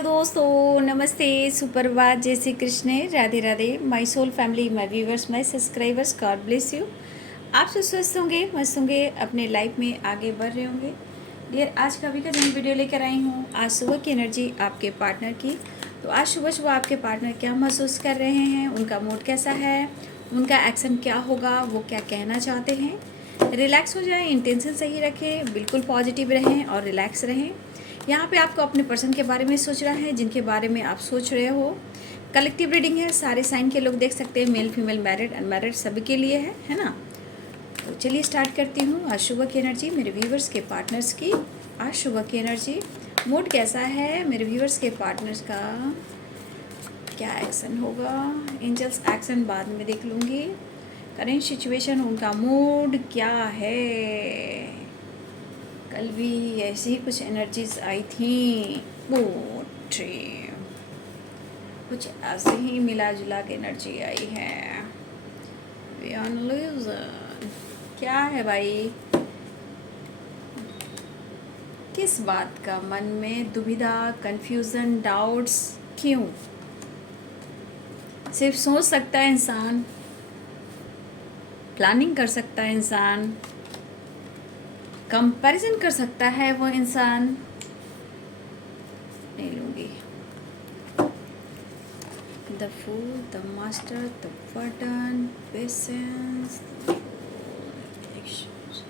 Hello दोस्तों, नमस्ते, सुप्रभात, जय Shri Krishna, Radhe Radhe. My soul family, my viewers, my subscribers, God bless you. आप सब स्वस्थ होंगे, मस्त होंगे, अपने लाइफ में आगे बढ़ रहे होंगे। डियर, आज का भी का जो वीडियो लेकर आई हूँ, आज सुबह की एनर्जी आपके पार्टनर की। तो आज सुबह सुबह आपके पार्टनर क्या महसूस कर रहे हैं, उनका मूड कैसा है, उनका एक्शन क्या होगा, वो क्या कहना चाहते हैं। रिलैक्स हो जाएं, इंटेंशन सही रखें, बिल्कुल पॉजिटिव रहें और रिलैक्स रहें। यहाँ पे आपको अपने पर्सन के बारे में सोच रहा है, जिनके बारे में आप सोच रहे हो। कलेक्टिव रीडिंग है, सारे साइन के लोग देख सकते हैं, मेल फीमेल मैरिड अनमैरिड सभी के लिए है ना। तो चलिए स्टार्ट करती हूँ आज सुबह की एनर्जी मेरे व्यूवर्स के पार्टनर्स की। आज सुबह की एनर्जी मूड कैसा है मेरे व्यूवर्स के पार्टनर्स का, क्या एक्शन होगा। एंजल्स एक्शन बाद में देख लूँगी। करेंट सिचुएशन, उनका मूड क्या है। कल भी ऐसी ही कुछ एनर्जीज आई थी, कुछ ऐसे ही मिला जुला के एनर्जी आई है। क्या है भाई, किस बात का मन में दुविधा, कंफ्यूजन, डाउट्स, क्यों? सिर्फ सोच सकता है इंसान, प्लानिंग कर सकता है इंसान, कंपैरिजन कर सकता है वो इंसान। नहीं लूँगी। The Fool, the Master, the Warden, Patience, actions.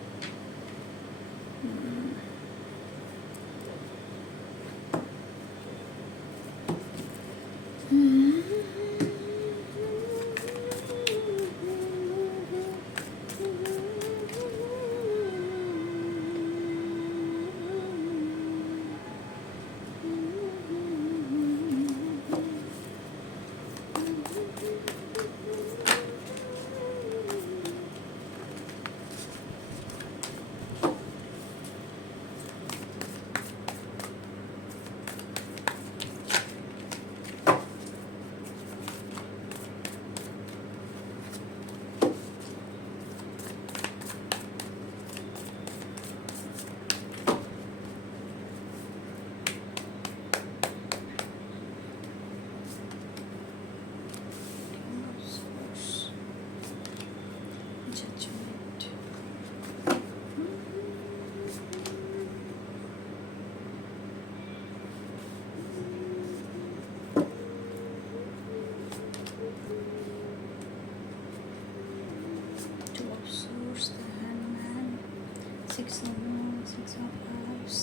Judgment. Two of Swords, the Hangman, Six of Wands, Six of Cups,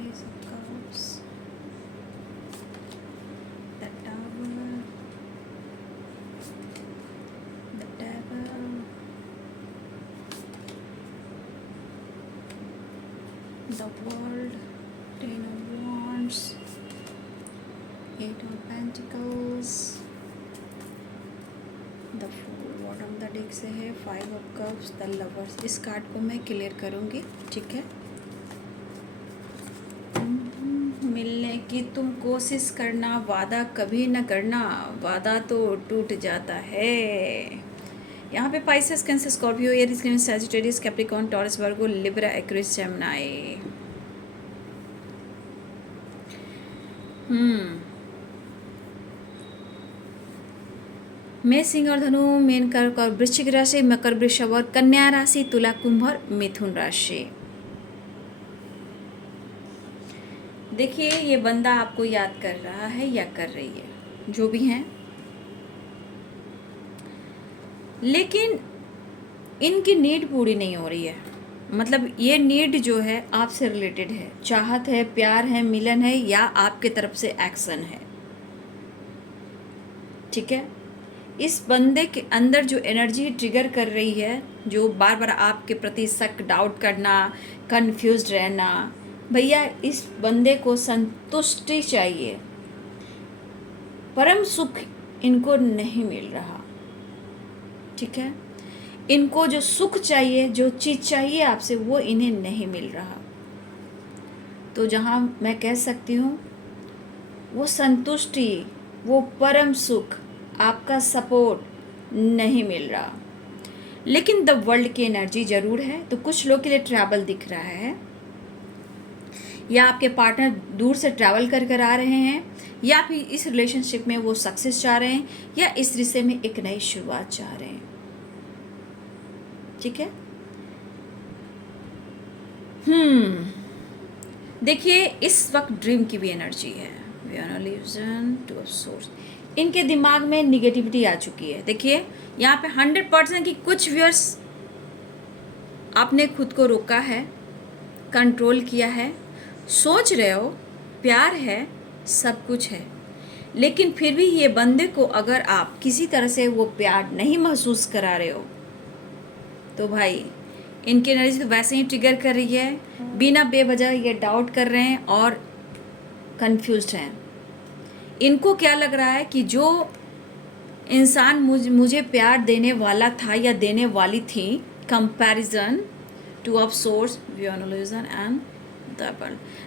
Ace of Cups, the Tower, the Devil, the World, Ten of Wands, Eight of Pentacles, the fool. Bottom the deck से है five of cups, the lovers. इस card को मैं clear करूँगी, ठीक है। मिलने की तुम कोशिश करना, वादा कभी न करना, वादा तो टूट जाता है। यहाँ पे Pisces, Cancer, Scorpio, Aries, Sagittarius, Capricorn, Taurus, Virgo, Libra, Aquarius, Gemini. मेष, सिंह और धनु, मीन, कर्क और वृश्चिक राशि, मकर, वृषभ और कन्या राशि, तुला, कुंभ और मिथुन राशि। देखिए, ये बंदा आपको याद कर रहा है या कर रही है, जो भी हैं, लेकिन इनकी नीड पूरी नहीं हो रही है। मतलब ये नीड जो है आपसे रिलेटेड है, चाहत है, प्यार है, मिलन है, या आपके तरफ से एक्शन है, ठीक है। इस बंदे के अंदर जो एनर्जी ट्रिगर कर रही है, जो बार बार आपके प्रति शक, डाउट करना, कंफ्यूज्ड रहना, भैया इस बंदे को संतुष्टि चाहिए, परम सुख इनको नहीं मिल रहा, ठीक है। इनको जो सुख चाहिए, जो चीज़ चाहिए आपसे, वो इन्हें नहीं मिल रहा। तो जहाँ मैं कह सकती हूँ, वो संतुष्टि, वो परम सुख, आपका सपोर्ट नहीं मिल रहा। लेकिन द वर्ल्ड की एनर्जी ज़रूर है। तो कुछ लोग के लिए ट्रैवल दिख रहा है, या आपके पार्टनर दूर से ट्रैवल कर कर आ रहे हैं, या फिर इस रिलेशनशिप में वो सक्सेस चाह रहे हैं, या इस रिश्ते में एक नई शुरुआत चाह रहे हैं। ठीक है। देखिए इस वक्त ड्रीम की भी एनर्जी है। टू ऑफ सोर्स, इनके दिमाग में निगेटिविटी आ चुकी है। देखिए यहाँ पे 100% की कुछ व्यूअर्स आपने खुद को रोका है, कंट्रोल किया है, सोच रहे हो प्यार है, सब कुछ है, लेकिन फिर भी ये बंदे को अगर आप किसी तरह से वो प्यार नहीं महसूस करा रहे हो तो भाई इनकी एनर्जी तो वैसे ही ट्रिगर कर रही है, बिना बेवजह ये डाउट कर रहे हैं और कंफ्यूज्ड हैं। इनको क्या लग रहा है कि जो इंसान मुझे प्यार देने वाला था या देने वाली थी, comparison, two of swords, visualization and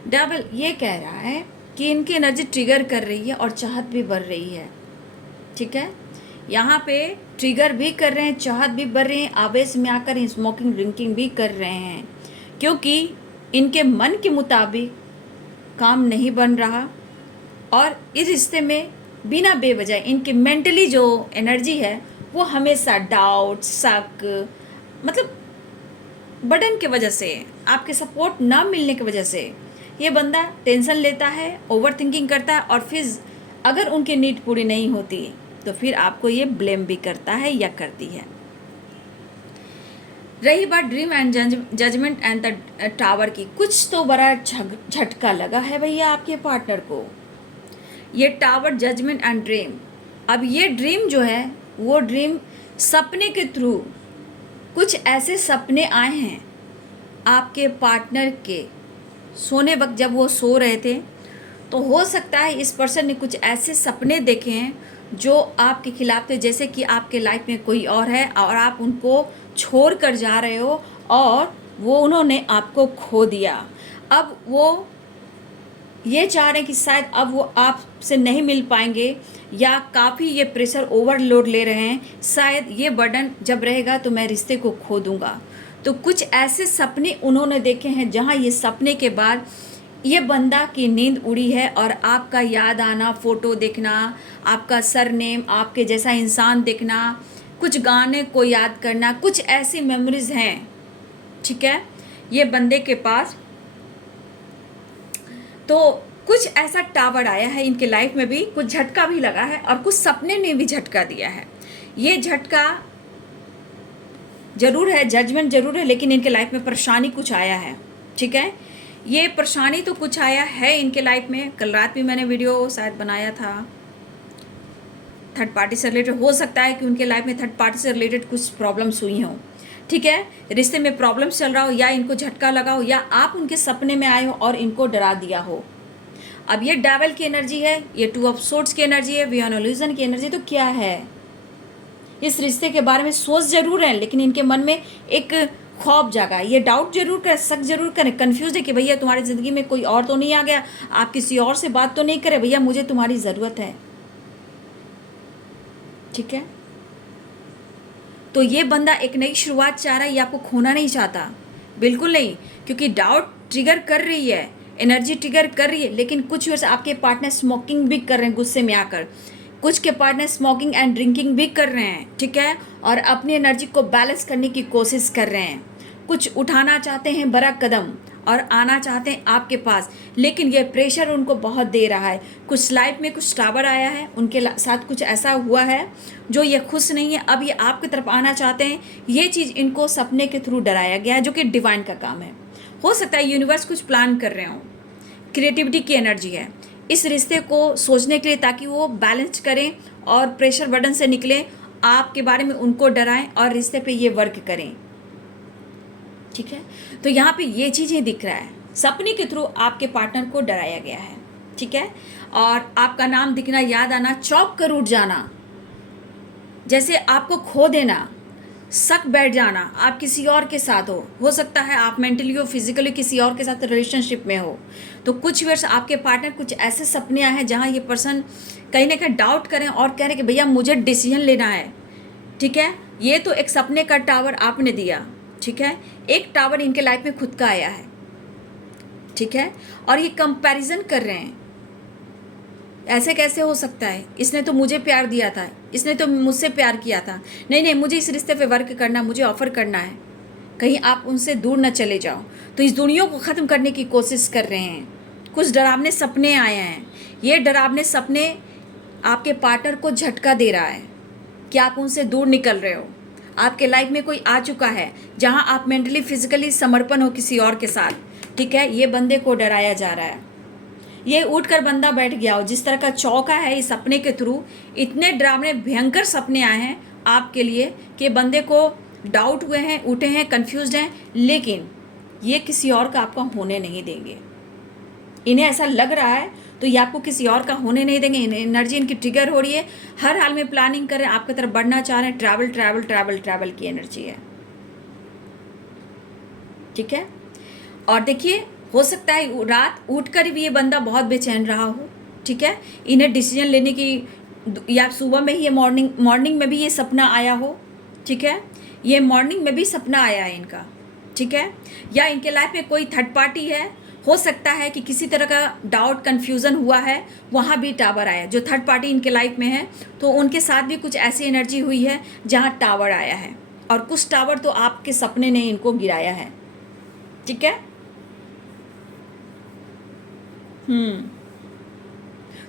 double ये कह रहा है कि इनकी एनर्जी ट्रिगर कर रही है और चाहत भी बढ़ रही है। ठीक है, यहाँ पे ट्रिगर भी कर रहे हैं, चाहत भी बढ़ रही है, आवेश में आकर स्मोकिंग ड्रिंकिंग भी कर रहे हैं, क्योंकि इनके मन के मुताबिक काम नहीं बन रहा और इस रिश्ते में बिना बेवजह इनकी मेंटली जो एनर्जी है वो हमेशा डाउट, शक, मतलब बर्डन की वजह से, आपके सपोर्ट ना मिलने की वजह से ये बंदा टेंशन लेता है, ओवर थिंकिंग करता है और फिर अगर उनकी नीड पूरी नहीं होती तो फिर आपको ये ब्लेम भी करता है या करती है। रही बात dream and judgement and the tower की, कुछ तो बड़ा झटका लगा है भैया आपके पार्टनर को। ये टावर, जजमेंट एंड ड्रीम, अब ये ड्रीम जो है वो ड्रीम सपने के थ्रू, कुछ ऐसे सपने आए हैं आपके पार्टनर के सोने वक्त, जब वो सो रहे थे तो हो सकता है इस पर्सन ने कुछ ऐसे सपने देखे हैं जो आपके खिलाफ थे, जैसे कि आपके लाइफ में कोई और है और आप उनको छोड़ कर जा रहे हो और वो उन्होंने आपको खो दिया। अब वो ये चाह रहे हैं कि शायद अब वो आपसे नहीं मिल पाएंगे या काफ़ी ये प्रेशर ओवरलोड ले रहे हैं, शायद ये बर्डन जब रहेगा तो मैं रिश्ते को खो दूंगा। तो कुछ ऐसे सपने उन्होंने देखे हैं जहाँ ये सपने के बाद ये बंदा की नींद उड़ी है और आपका याद आना, फ़ोटो देखना, आपका सरनेम, आपके जैसा इंसान देखना, कुछ गाने को याद करना, कुछ ऐसी मेमोरीज हैं। ठीक है, ये बंदे के पास तो कुछ ऐसा टावर आया है इनके लाइफ में, भी कुछ झटका भी लगा है और कुछ सपने ने भी झटका दिया है। ये झटका जरूर है, जजमेंट जरूर है, लेकिन इनके लाइफ में परेशानी कुछ आया है। ठीक है, ये परेशानी तो कुछ आया है इनके लाइफ में। कल रात भी मैंने वीडियो शायद बनाया था, थर्ड पार्टी से रिलेटेड। हो सकता है कि उनके लाइफ में थर्ड पार्टी से रिलेटेड कुछ प्रॉब्लम्स हुई हों। ठीक है, रिश्ते में प्रॉब्लम्स चल रहा हो, या इनको झटका लगा हो, या आप उनके सपने में आए हो और इनको डरा दिया हो। अब ये डेविल की एनर्जी है, ये टू ऑफ सोर्ड्स की एनर्जी है, विजुअलाइजेशन की एनर्जी। तो क्या है, इस रिश्ते के बारे में सोच जरूर है, लेकिन इनके मन में एक खौफ जागा, ये डाउट जरूर करें, शक जरूर करें, कंफ्यूज है कि भैया तुम्हारी ज़िंदगी में कोई और तो नहीं आ गया, आप किसी और से बात तो नहीं करें, भैया मुझे तुम्हारी ज़रूरत है। ठीक है, तो ये बंदा एक नई शुरुआत चाह रहा है, ये आपको खोना नहीं चाहता, बिल्कुल नहीं, क्योंकि डाउट ट्रिगर कर रही है, एनर्जी ट्रिगर कर रही है। लेकिन कुछ वर्ष आपके पार्टनर स्मोकिंग भी कर रहे हैं गुस्से में आकर, कुछ के पार्टनर स्मोकिंग एंड ड्रिंकिंग भी कर रहे हैं। ठीक है, और अपनी एनर्जी को बैलेंस करने की कोशिश कर रहे हैं। कुछ उठाना चाहते हैं बड़ा कदम और आना चाहते हैं आपके पास, लेकिन ये प्रेशर उनको बहुत दे रहा है। कुछ लाइफ में कुछ टावर आया है, उनके साथ कुछ ऐसा हुआ है जो ये खुश नहीं है, अब ये आपकी तरफ आना चाहते हैं। ये चीज़ इनको सपने के थ्रू डराया गया है, जो कि डिवाइन का काम है। हो सकता है यूनिवर्स कुछ प्लान कर रहे हो, क्रिएटिविटी की एनर्जी है इस रिश्ते को सोचने के लिए, ताकि वो बैलेंस करें और प्रेशर बर्डन से निकलें, आपके बारे में उनको डराएं और रिश्ते पे ये वर्क करें। ठीक है, तो यहाँ पे ये चीज़ें दिख रहा है, सपने के थ्रू आपके पार्टनर को डराया गया है। ठीक है, और आपका नाम दिखना, याद आना, चौंक कर उठ जाना, जैसे आपको खो देना, शक बैठ जाना, आप किसी और के साथ हो सकता है आप मेंटली और फिजिकली किसी और के साथ रिलेशनशिप में हो। तो कुछ वर्ष आपके पार्टनर कुछ ऐसे सपने आए हैं जहाँ ये पर्सन कहीं ना कहीं डाउट करें और कह रहे कि भैया मुझे डिसीजन लेना है। ठीक है, ये तो एक सपने का टावर आपने दिया। ठीक है, एक टावर इनके लाइफ में खुद का आया है। ठीक है, और ये कंपैरिजन कर रहे हैं, ऐसे कैसे हो सकता है, इसने तो मुझे प्यार दिया था, इसने तो मुझसे प्यार किया था, नहीं नहीं मुझे इस रिश्ते पे वर्क करना, मुझे ऑफ़र करना है, कहीं आप उनसे दूर न चले जाओ। तो इस दुनिया को ख़त्म करने की कोशिश कर रहे हैं। कुछ डरावने सपने आए हैं, ये डरावने सपने आपके पार्टनर को झटका दे रहा है कि आप उनसे दूर निकल रहे हो। आपके लाइफ में कोई आ चुका है जहां आप मेंटली फिजिकली समर्पण हो किसी और के साथ, ठीक है। ये बंदे को डराया जा रहा है, ये उठकर बंदा बैठ गया हो, जिस तरह का चौंका है इस सपने के थ्रू। इतने डरावने भयंकर सपने आए हैं आपके लिए कि बंदे को डाउट हुए हैं, उठे हैं, कंफ्यूज्ड हैं, लेकिन ये किसी और का आपका होने नहीं देंगे। इन्हें ऐसा लग रहा है तो ये आपको किसी और का होने नहीं देंगे। एनर्जी इनकी ट्रिगर हो रही है, हर हाल में प्लानिंग कर रहे हैं, आपकी तरफ बढ़ना चाह रहे हैं। ट्रैवल ट्रैवल ट्रैवल ट्रैवल की एनर्जी है, ठीक है। और देखिए, हो सकता है रात उठकर भी ये बंदा बहुत बेचैन रहा हो, ठीक है। इन्हें डिसीजन लेने की, या सुबह में ही ये मॉर्निंग में भी ये सपना आया हो, ठीक है। ये मॉर्निंग में भी सपना आया है इनका, ठीक है। या इनके लाइफ में कोई थर्ड पार्टी है, हो सकता है कि किसी तरह का डाउट कन्फ्यूज़न हुआ है, वहाँ भी टावर आया। जो थर्ड पार्टी इनके लाइफ में है तो उनके साथ भी कुछ ऐसी एनर्जी हुई है जहाँ टावर आया है, और कुछ टावर तो आपके सपने ने इनको गिराया है, ठीक है।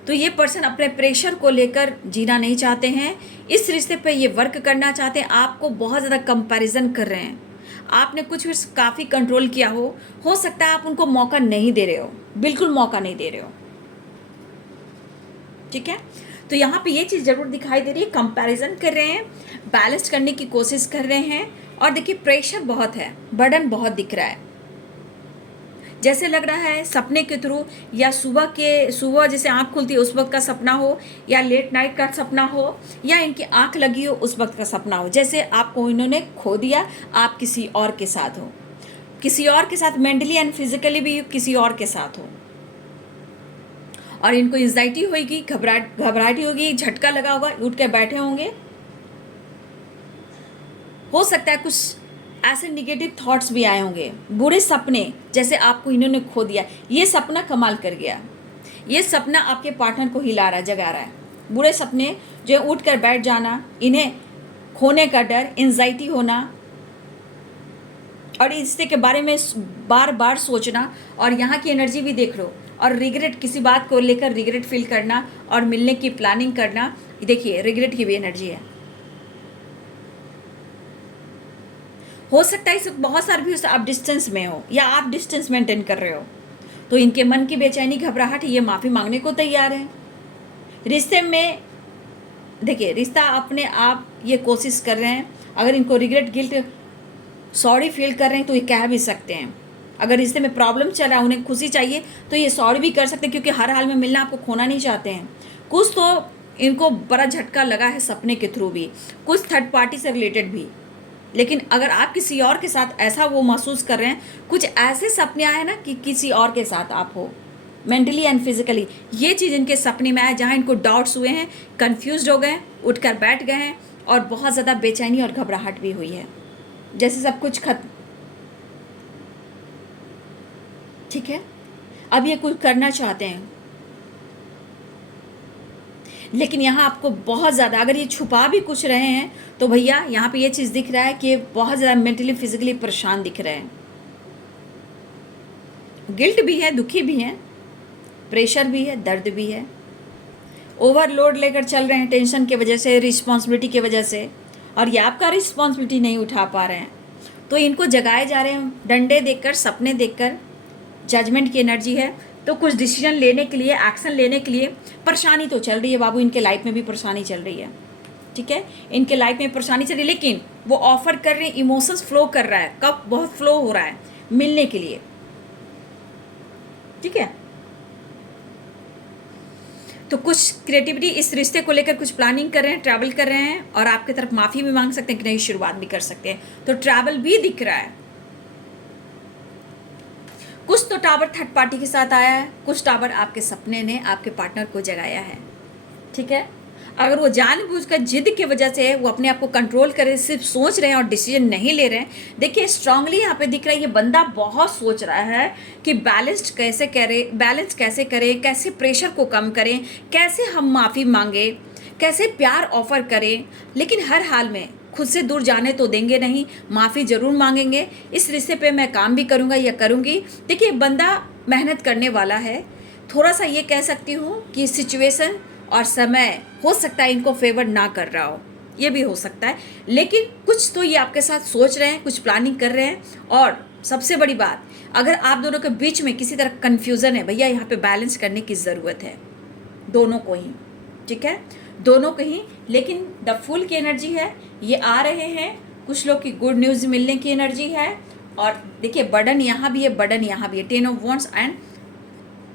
तो ये पर्सन अपने प्रेशर को लेकर जीना नहीं चाहते हैं, इस रिश्ते पे ये वर्क करना चाहते हैं। आपको बहुत ज़्यादा कंपैरिजन कर रहे हैं, आपने कुछ भी काफ़ी कंट्रोल किया हो सकता है आप उनको मौका नहीं दे रहे हो, बिल्कुल मौका नहीं दे रहे हो, ठीक है। तो यहाँ पे ये चीज़ ज़रूर दिखाई दे रही है, कंपैरिजन कर रहे हैं, बैलेंस करने की कोशिश कर रहे हैं। और देखिए, प्रेशर बहुत है, बर्डन बहुत दिख रहा है, जैसे लग रहा है सपने के थ्रू, या सुबह जैसे आँख खुलती है उस वक्त का सपना हो, या लेट नाइट का सपना हो, या इनकी आँख लगी हो उस वक्त का सपना हो, जैसे आपको इन्होंने खो दिया, आप किसी और के साथ हो, किसी और के साथ मेंटली एंड फिजिकली भी किसी और के साथ हो। और इनको एंजाइटी होगी, घबराहट होगी, झटका लगा होगा, उठ के बैठे होंगे। हो सकता है कुछ ऐसे निगेटिव थॉट्स भी आए होंगे, बुरे सपने, जैसे आपको इन्होंने खो दिया। ये सपना कमाल कर गया, ये सपना आपके पार्टनर को हिला रहा है, जगा रहा है। बुरे सपने जो उठ कर बैठ जाना, इन्हें खोने का डर, एंजाइटी होना, और रिश्ते के बारे में बार बार सोचना, और यहाँ की एनर्जी भी देख लो, और रिग्रेट, किसी बात को लेकर रिग्रेट फील करना और मिलने की प्लानिंग करना। देखिए, रिग्रेट की भी एनर्जी है। हो सकता है इस बहुत सारे भी आप डिस्टेंस में हो, या आप डिस्टेंस मेंटेन कर रहे हो, तो इनके मन की बेचैनी, घबराहट, ये माफ़ी मांगने को तैयार है। रिश्ते में देखिए, रिश्ता अपने आप ये कोशिश कर रहे हैं। अगर इनको रिग्रेट, गिल्ट, सॉरी फील कर रहे हैं तो ये कह भी सकते हैं। अगर रिश्ते में प्रॉब्लम चल रहा है, उन्हें खुशी चाहिए, तो ये सॉरी भी कर सकते हैं, क्योंकि हर हाल में मिलना, आपको खोना नहीं चाहते हैं। कुछ तो इनको बड़ा झटका लगा है सपने के थ्रू भी, कुछ थर्ड पार्टी से रिलेटेड भी। लेकिन अगर आप किसी और के साथ ऐसा वो महसूस कर रहे हैं, कुछ ऐसे सपने आए ना कि किसी और के साथ आप हो, मेंटली एंड फिजिकली, ये चीज़ इनके सपने में आए, जहाँ इनको डाउट्स हुए हैं, कंफ्यूज्ड हो गए, उठकर बैठ गए हैं, और बहुत ज़्यादा बेचैनी और घबराहट भी हुई है, जैसे सब कुछ खत्म, ठीक है। अब ये कुछ करना चाहते हैं, लेकिन यहाँ आपको बहुत ज़्यादा, अगर ये छुपा भी कुछ रहे हैं तो भैया यहाँ पे ये चीज़ दिख रहा है कि बहुत ज़्यादा मेंटली फिजिकली परेशान दिख रहे हैं। गिल्ट भी है, दुखी भी हैं, प्रेशर भी है, दर्द भी है, ओवरलोड लेकर चल रहे हैं टेंशन की वजह से, रिस्पॉन्सिबिलिटी की वजह से, और ये आपका रिस्पॉन्सिबिलिटी नहीं उठा पा रहे हैं। तो इनको जगाए जा रहे हैं डंडे देखकर, सपने देखकर, जजमेंट की एनर्जी है। तो कुछ डिसीजन लेने के लिए, एक्शन लेने के लिए परेशानी तो चल रही है बाबू, इनके लाइफ में भी परेशानी चल रही है, ठीक है। इनके लाइफ में परेशानी चल रही है, लेकिन वो ऑफर कर रहे हैं, इमोशंस फ्लो कर रहा है, कब बहुत फ्लो हो रहा है मिलने के लिए, ठीक है। तो कुछ क्रिएटिविटी इस रिश्ते को लेकर कुछ प्लानिंग कर रहे हैं, ट्रैवल कर रहे हैं, और आपकी तरफ माफ़ी भी मांग सकते हैं कि नई शुरुआत भी कर सकते हैं। तो ट्रैवल भी दिख रहा है। कुछ तो टावर थर्ड पार्टी के साथ आया है, कुछ टावर आपके सपने ने आपके पार्टनर को जगाया है, ठीक है। अगर वो जानबूझकर जिद की वजह से वो अपने आप को कंट्रोल करे, सिर्फ सोच रहे हैं और डिसीजन नहीं ले रहे हैं, देखिए स्ट्रांगली यहाँ पे दिख रहा है ये बंदा बहुत सोच रहा है कि बैलेंस कैसे करें, कैसे प्रेशर को कम करें, कैसे हम माफ़ी मांगे, कैसे प्यार ऑफर करें, लेकिन हर हाल में खुद से दूर जाने तो देंगे नहीं, माफ़ी ज़रूर मांगेंगे। इस रिश्ते पे मैं काम भी करूँगा या करूँगी। देखिए बंदा मेहनत करने वाला है। थोड़ा सा ये कह सकती हूँ कि सिचुएशन और समय हो सकता है इनको फेवर ना कर रहा हो, ये भी हो सकता है, लेकिन कुछ तो ये आपके साथ सोच रहे हैं, कुछ प्लानिंग कर रहे हैं। और सबसे बड़ी बात, अगर आप दोनों के बीच में किसी तरह कन्फ्यूज़न है, भैया यहाँ पे बैलेंस करने की ज़रूरत है दोनों को ही, ठीक है, दोनों को ही। लेकिन द फुल की एनर्जी है, ये आ रहे हैं, कुछ लोग की गुड न्यूज़ मिलने की एनर्जी है। और देखिए बर्डन यहाँ भी है, बर्डन यहाँ भी है, 10 ऑफ वॉन्ड्स एंड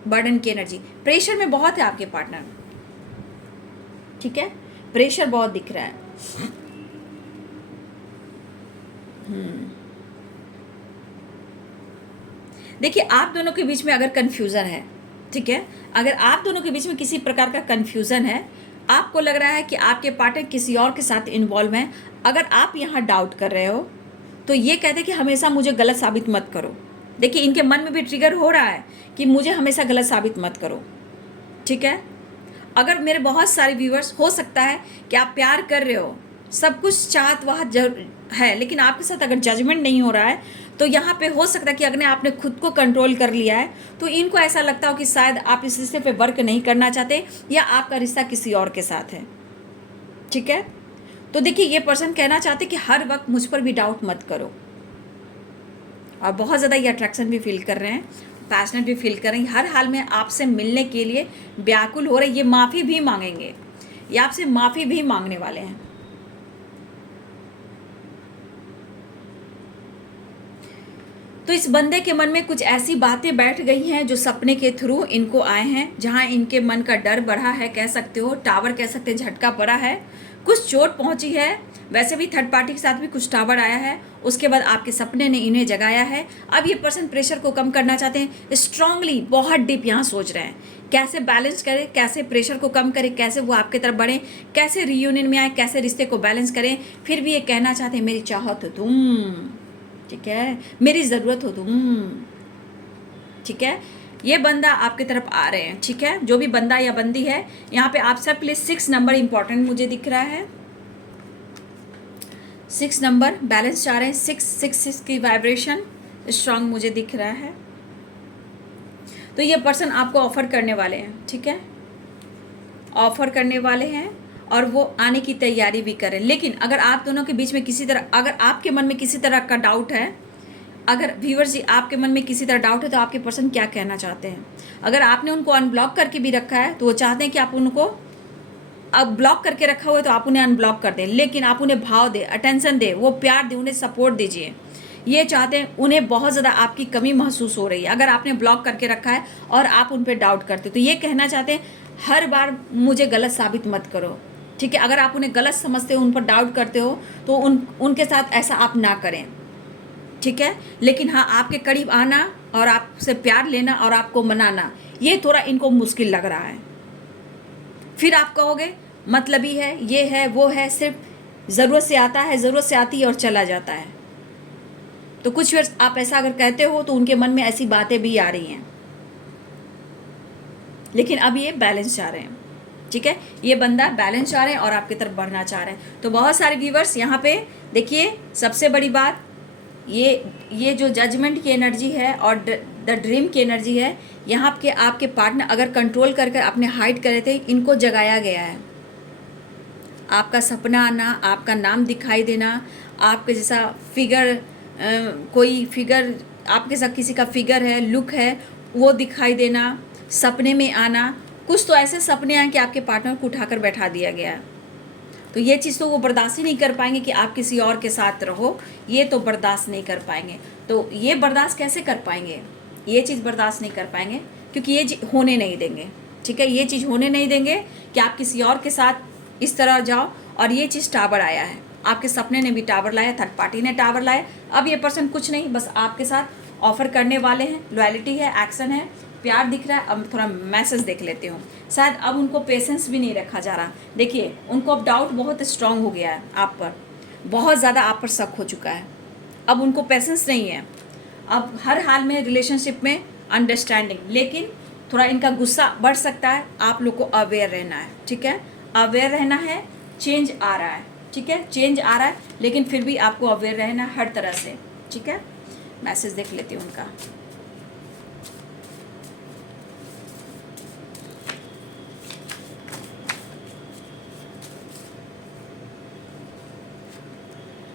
बर्डन की एनर्जी। प्रेशर में बहुत है आपके पार्टनर, ठीक है, प्रेशर बहुत दिख रहा है। देखिए आप दोनों के बीच में अगर कन्फ्यूज़न है, ठीक है, अगर आप दोनों के बीच में किसी प्रकार का कन्फ्यूज़न है, आपको लग रहा है कि आपके पार्टनर किसी और के साथ इन्वॉल्व हैं, अगर आप यहाँ डाउट कर रहे हो तो ये कहते हैं कि हमेशा मुझे गलत साबित मत करो। देखिए इनके मन में भी ट्रिगर हो रहा है कि मुझे हमेशा गलत साबित मत करो, ठीक है। अगर मेरे बहुत सारे व्यूअर्स, हो सकता है कि आप प्यार कर रहे हो, सब कुछ चाहत वहाँ है, लेकिन आपके साथ अगर जजमेंट नहीं हो रहा है तो यहाँ पे हो सकता है कि अगर आपने खुद को कंट्रोल कर लिया है तो इनको ऐसा लगता हो कि शायद आप इस रिश्ते पे वर्क नहीं करना चाहते या आपका रिश्ता किसी और के साथ है, ठीक है। तो देखिए ये पर्सन कहना चाहते कि हर वक्त मुझ पर भी डाउट मत करो, और बहुत ज़्यादा ये अट्रैक्शन भी फील कर रहे हैं, पैशनेट भी फील कर रहे हैं, हर हाल में आपसे मिलने के लिए व्याकुल हो रहे। ये माफ़ी भी मांगेंगे, ये आपसे माफ़ी भी मांगने वाले हैं। तो इस बंदे के मन में कुछ ऐसी बातें बैठ गई हैं जो सपने के थ्रू इनको आए हैं, जहां इनके मन का डर बढ़ा है, कह सकते हो टावर, कह सकते हैं झटका पड़ा है, कुछ चोट पहुंची है। वैसे भी थर्ड पार्टी के साथ भी कुछ टावर आया है, उसके बाद आपके सपने ने इन्हें जगाया है। अब ये पर्सन प्रेशर को कम करना चाहते हैं, स्ट्रांगली बहुत डीप यहाँ सोच रहे हैं कैसे बैलेंस करें, कैसे प्रेशर को कम करें, कैसे वो आपके तरफ बढ़ें, कैसे रीयूनियन में आए, कैसे रिश्ते को बैलेंस करें। फिर भी ये कहना चाहते हैं मेरी चाहत हो तुम, ठीक है, मेरी ज़रूरत हो तुम, ठीक है। ये बंदा आपकी तरफ आ रहे हैं, ठीक है, जो भी बंदा या बंदी है। यहाँ पे आप सब के लिए 6 नंबर इंपॉर्टेंट मुझे दिख रहा है, 6 नंबर बैलेंस चाह रहे हैं, 666 की वाइब्रेशन स्ट्रांग मुझे दिख रहा है। तो ये पर्सन आपको ऑफर करने वाले हैं, ठीक है, ऑफर करने वाले हैं और वो आने की तैयारी भी करें। लेकिन अगर आप दोनों के बीच में किसी तरह, अगर आपके मन में किसी तरह का डाउट है, अगर व्यूअर्स जी आपके मन में किसी तरह डाउट है, तो आपके पर्सन क्या कहना चाहते हैं। अगर आपने उनको अनब्लॉक करके भी रखा है तो वो चाहते हैं कि आप उनको, अब ब्लॉक करके रखा हुआ है तो आप उन्हें अनब्लॉक कर दें, लेकिन आप उन्हें भाव दें, अटेंशन दें, वो प्यार दें, उन्हें सपोर्ट दीजिए। ये चाहते हैं, उन्हें बहुत ज़्यादा आपकी कमी महसूस हो रही है अगर आपने ब्लॉक करके रखा है और आप उन पर डाउट करते हो, तो ये कहना चाहते हैं हर बार मुझे गलत साबित मत करो, ठीक है। अगर आप उन्हें गलत समझते हो, उन पर डाउट करते हो, तो उनके साथ ऐसा आप ना करें, ठीक है। लेकिन हाँ, आपके करीब आना और आपसे प्यार लेना और आपको मनाना, ये थोड़ा इनको मुश्किल लग रहा है। फिर आप कहोगे मतलबी है, ये है, वो है, सिर्फ ज़रूरत से आता है, ज़रूरत से आती है और चला जाता है। तो कुछ वर्ष आप ऐसा अगर कहते हो तो उनके मन में ऐसी बातें भी आ रही हैं, लेकिन अब ये बैलेंस चाह रहे हैं, ठीक है। ये बंदा बैलेंस चाह रहे हैं और आपकी तरफ बढ़ना चाह रहे हैं। तो बहुत सारे व्यूवर्स यहाँ पे देखिए, सबसे बड़ी बात ये जो जजमेंट की एनर्जी है और द ड्रीम की एनर्जी है, यहाँ के आपके पार्टनर अगर कंट्रोल कर कर अपने हाइड करे थे, इनको जगाया गया है। आपका सपना आना, आपका नाम दिखाई देना, आपके जैसा फिगर, कोई फिगर आपके साथ किसी का फिगर है, लुक है, वो दिखाई देना, सपने में आना, कुछ तो ऐसे सपने आए कि आपके पार्टनर को उठाकर बैठा दिया गया। तो ये चीज़ तो वो बर्दाश्त ही नहीं कर पाएंगे कि आप किसी और के साथ रहो, ये तो बर्दाश्त नहीं कर पाएंगे। तो ये बर्दाश्त कैसे कर पाएंगे, ये चीज़ बर्दाश्त नहीं कर पाएंगे, क्योंकि ये होने नहीं देंगे, ठीक है। ये चीज़ होने नहीं देंगे कि आप किसी और के साथ इस तरह जाओ। और ये चीज़ टावर आया है, आपके सपने ने भी टावर लाया, थर्ड पार्टी ने टावर लाया। अब ये पर्सन कुछ नहीं, बस आपके साथ ऑफर करने वाले हैं, लॉयल्टी है, एक्शन है, प्यार दिख रहा है। अब थोड़ा मैसेज देख लेती हूँ। शायद अब उनको पेशेंस भी नहीं रखा जा रहा। देखिए उनको अब डाउट बहुत स्ट्रांग हो गया है आप पर, बहुत ज़्यादा आप पर शक हो चुका है। अब उनको पेशेंस नहीं है। अब हर हाल में रिलेशनशिप में अंडरस्टैंडिंग, लेकिन थोड़ा इनका गुस्सा बढ़ सकता है। आप लोग को अवेयर रहना है, ठीक है, अवेयर रहना है। चेंज आ रहा है, ठीक है, चेंज आ रहा है, लेकिन फिर भी आपको अवेयर रहना है हर तरह से, ठीक है। मैसेज देख लेती हूँ उनका।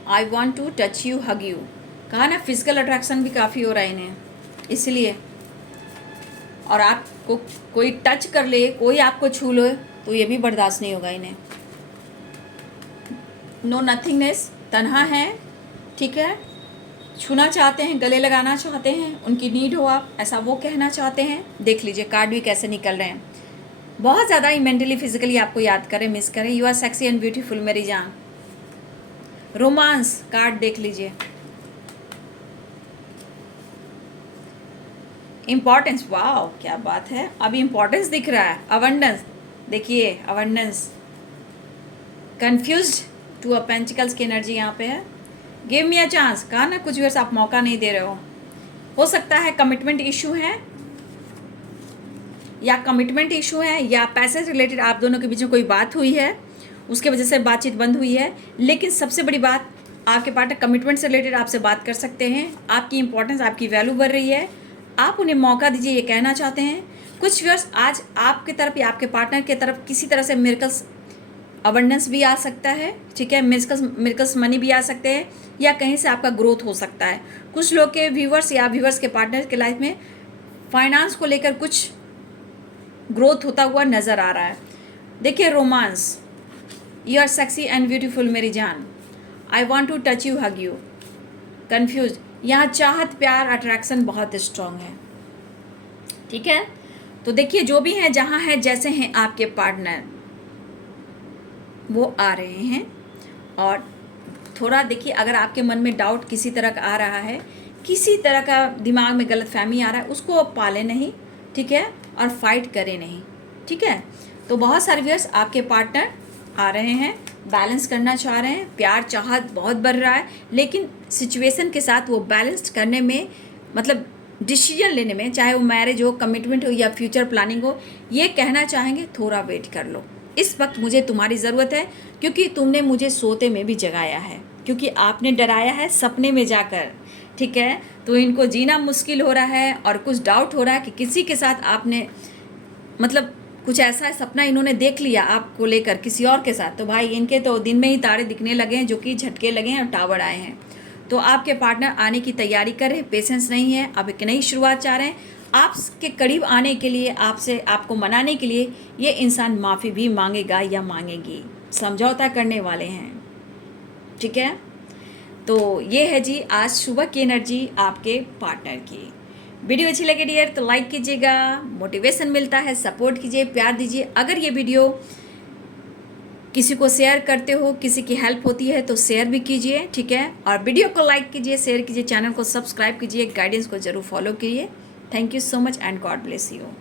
I want to touch you, hug you. कहा ना, फिजिकल अट्रैक्शन भी काफ़ी हो रहा है इन्हें, इसलिए। और आपको कोई टच कर ले, कोई आपको छू लो, तो ये भी बर्दाश्त नहीं होगा इन्हें। नो नथिंगनेस, तन्हा है, ठीक है, छूना चाहते हैं, गले लगाना चाहते हैं, उनकी नीड हो आप, ऐसा वो कहना चाहते हैं। देख लीजिए कार्ड भी कैसे निकल रहे हैं। बहुत ज़्यादा ही मेंटली फिजिकली आपको याद करें, मिस करें। You are sexy and beautiful मेरी जान। रोमांस कार्ड देख लीजिए। इम्पॉर्टेंस, वाह क्या बात है, अभी इम्पॉर्टेंस दिख रहा है। अबंडेंस, देखिए abundance. Confused, two of pentacles की एनर्जी यहाँ पे है। गिव मी अ चांस, कहा ना कुछ व्यूअर्स आप मौका नहीं दे रहे हो सकता है कमिटमेंट इशू है, या कमिटमेंट इशू है, या पैसे से रिलेटेड आप दोनों के बीच में कोई बात हुई है, उसके वजह से बातचीत बंद हुई है। लेकिन सबसे बड़ी बात, आपके पार्टनर कमिटमेंट से रिलेटेड आपसे बात कर सकते हैं। आपकी इंपॉर्टेंस, आपकी वैल्यू बढ़ रही है। आप उन्हें मौका दीजिए, ये कहना चाहते हैं। कुछ व्यूअर्स आज आपकी तरफ या आपके पार्टनर की तरफ किसी तरह से मिरेकल्स अबंडेंस भी आ सकता है, ठीक है, मिरेकल्स मनी भी आ सकते हैं, या कहीं से आपका ग्रोथ हो सकता है। कुछ लोग के व्यूअर्स या व्यूअर्स के पार्टनर के लाइफ में फाइनेंस को लेकर कुछ ग्रोथ होता हुआ नज़र आ रहा है। देखिए romance, you are sexy and beautiful मेरी जान। I want to touch you, hug you. Confuse, यहाँ चाहत, प्यार, अट्रैक्शन बहुत स्ट्रांग है, ठीक है। तो देखिए जो भी हैं, जहाँ हैं, जैसे हैं आपके पार्टनर, वो आ रहे हैं। और थोड़ा देखिए, अगर आपके मन में डाउट किसी तरह का आ रहा है, किसी तरह का दिमाग में गलतफहमी आ रहा है, उसको पाले नहीं, ठीक है, और फाइट करें नहीं, ठीक है। तो बहुत सारे व्यूअर्स आपके पार्टनर आ रहे हैं, बैलेंस करना चाह रहे हैं, प्यार चाहत बहुत बढ़ रहा है, लेकिन सिचुएशन के साथ वो बैलेंस करने में, मतलब डिसीजन लेने में, चाहे वो मैरिज हो, कमिटमेंट हो, या फ्यूचर प्लानिंग हो, ये कहना चाहेंगे थोड़ा वेट कर लो। इस वक्त मुझे तुम्हारी ज़रूरत है, क्योंकि तुमने मुझे सोते में भी जगाया है, क्योंकि आपने डराया है सपने में जाकर, ठीक है। तो इनको जीना मुश्किल हो रहा है, और कुछ डाउट हो रहा है कि किसी के साथ आपने, मतलब कुछ ऐसा सपना इन्होंने देख लिया आपको लेकर किसी और के साथ। तो भाई इनके तो दिन में ही तारे दिखने लगे हैं, जो कि झटके लगे हैं और टावर आए हैं। तो आपके पार्टनर आने की तैयारी कर रहे हैं, पेशेंस नहीं है, अब एक नई शुरुआत चाह रहे हैं। आपके करीब आने के लिए, आपको मनाने के लिए ये इंसान माफ़ी भी मांगेगा या मांगेगी, समझौता करने वाले हैं, ठीक है। तो ये है जी आज सुबह की एनर्जी आपके पार्टनर की। वीडियो अच्छी लगे डियर तो लाइक कीजिएगा, मोटिवेशन मिलता है, सपोर्ट कीजिए, प्यार दीजिए। अगर ये वीडियो किसी को शेयर करते हो, किसी की हेल्प होती है तो शेयर भी कीजिए, ठीक है। और वीडियो को लाइक कीजिए, शेयर कीजिए, चैनल को सब्सक्राइब कीजिए, गाइडेंस को ज़रूर फॉलो कीजिए। Thank you so much and God bless you.